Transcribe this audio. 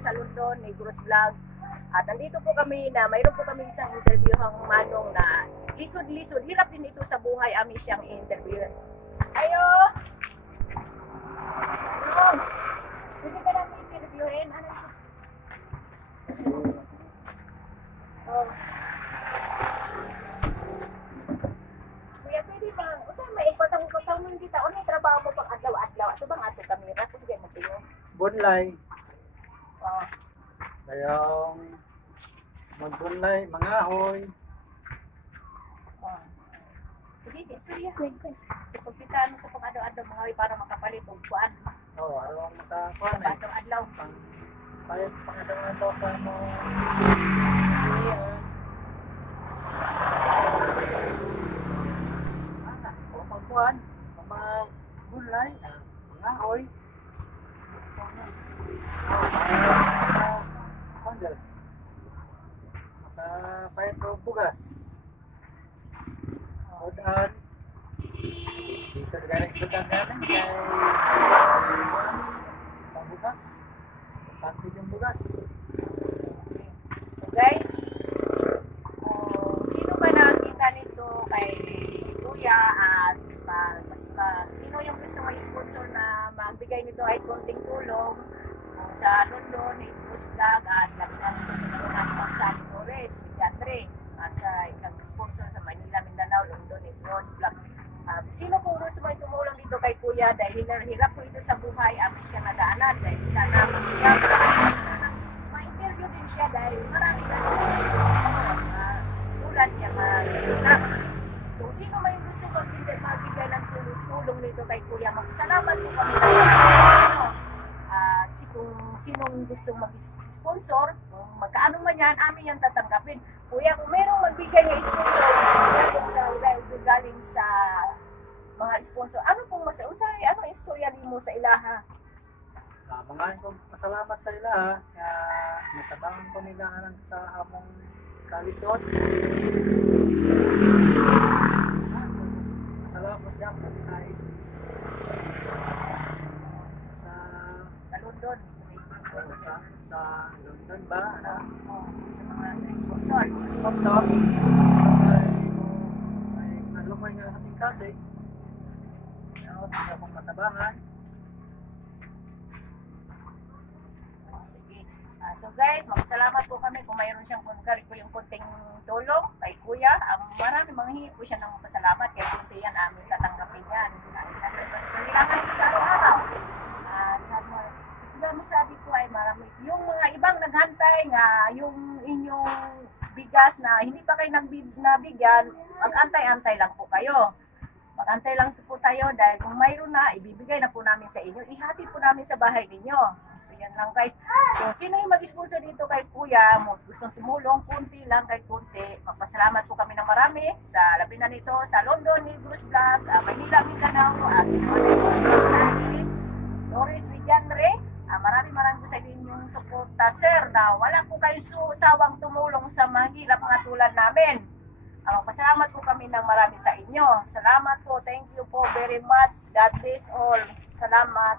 sa London, Negros Vlog. At nandito po kami na mayroon po kami isang interview hang manong na lisod-lisod. Hirap din ito sa buhay, amin siyang interview. Ayo! Ano? Pwede ka lang interviewin? Ano? Oh. Kuya, pwede ba? O saan may ipatang-patang mo kita? O may trabaho mo pang adlaw-adlaw? Ito bang ato kamera? Kung hindi mo tingin. Bunlay. Oh. Kayong magbunlay, mangahoy. Oh. Sige, istorya. Kung kita ano sa pang-adlaw-adlaw mga para makapalit o kuan. Oo, arong makakuha na eh. Adlaw-adlaw. Payat pangadawan daw sa mo. O magkuhan, magbunlay, mangahoy. Makapayat o bugas. Sodan. Isod galing kay pangbugas. Pagpapit yung bugas. So guys, sino ba nakita nito kay Kuya at sino yung gusto ma-sponsor na magbigay nito ay konting tulong sa London, Negros Vlog at lahat ng Sally Torres, Vigandre at sa ilang sponsor sa Manila, Mindanao, London, Negros Vlog. Sino po gusto may tumulong dito kay Kuya dahil hirap po ito sa buhay, amin siya nadaanan dahil sana ma-interview din siya dahil marami na tulad niya mahirap. So sino may gusto magbigay ng tulong nito kay Kuya, magpasalamat po kami at kung sinong gustong mag-sponsor, kung magkaano man yan, amin yung tatanggapin. Kuya, kung merong magbigay ng sponsor galing sa mga sponsor, ano pong masausay? Ano ang istorya mo sa ilaha? Mga kong masalamat sa ilaha na natabangan ko nila sa among kalisod. Masalamat yan sa London. Sa London ba? Sa mga sponsor. Sponsor. Ay nalumay nga kasing kasi. Hindi akong matabangan. Sige. So guys, magpasalamat po kami kung mayroon siyang yung konting tulong kay Kuya. Marami manghingi po siya ng pasalamat kaya kunti yan aming tatanggapin yan. Kailangan po sa araw-araw. Masabi ko ay marami. Yung mga ibang naghantay nga, yung inyong bigas na hindi pa kayo nabigyan, mag-antay-antay lang po kayo. Mag-antay lang po tayo dahil kung mayroon na, ibibigay na po namin sa inyo. Ihati po namin sa bahay ninyo. So yan lang guys. So sino yung mag-sponsor dito kay Kuya, gustong tumulong, kunti lang kay kunti. Magpasalamat po kami ng marami sa labi na nito sa London, Negros Vlog, Manila, Mindanao, at Sally Torres, Vigandre. Maraming po sa inyong suporta, sir, na wala po kayong sawang tumulong sa mahirap nga tulad namin. Pasalamat po kami ng marami sa inyo. Salamat po. Thank you po very much. God bless all. Salamat.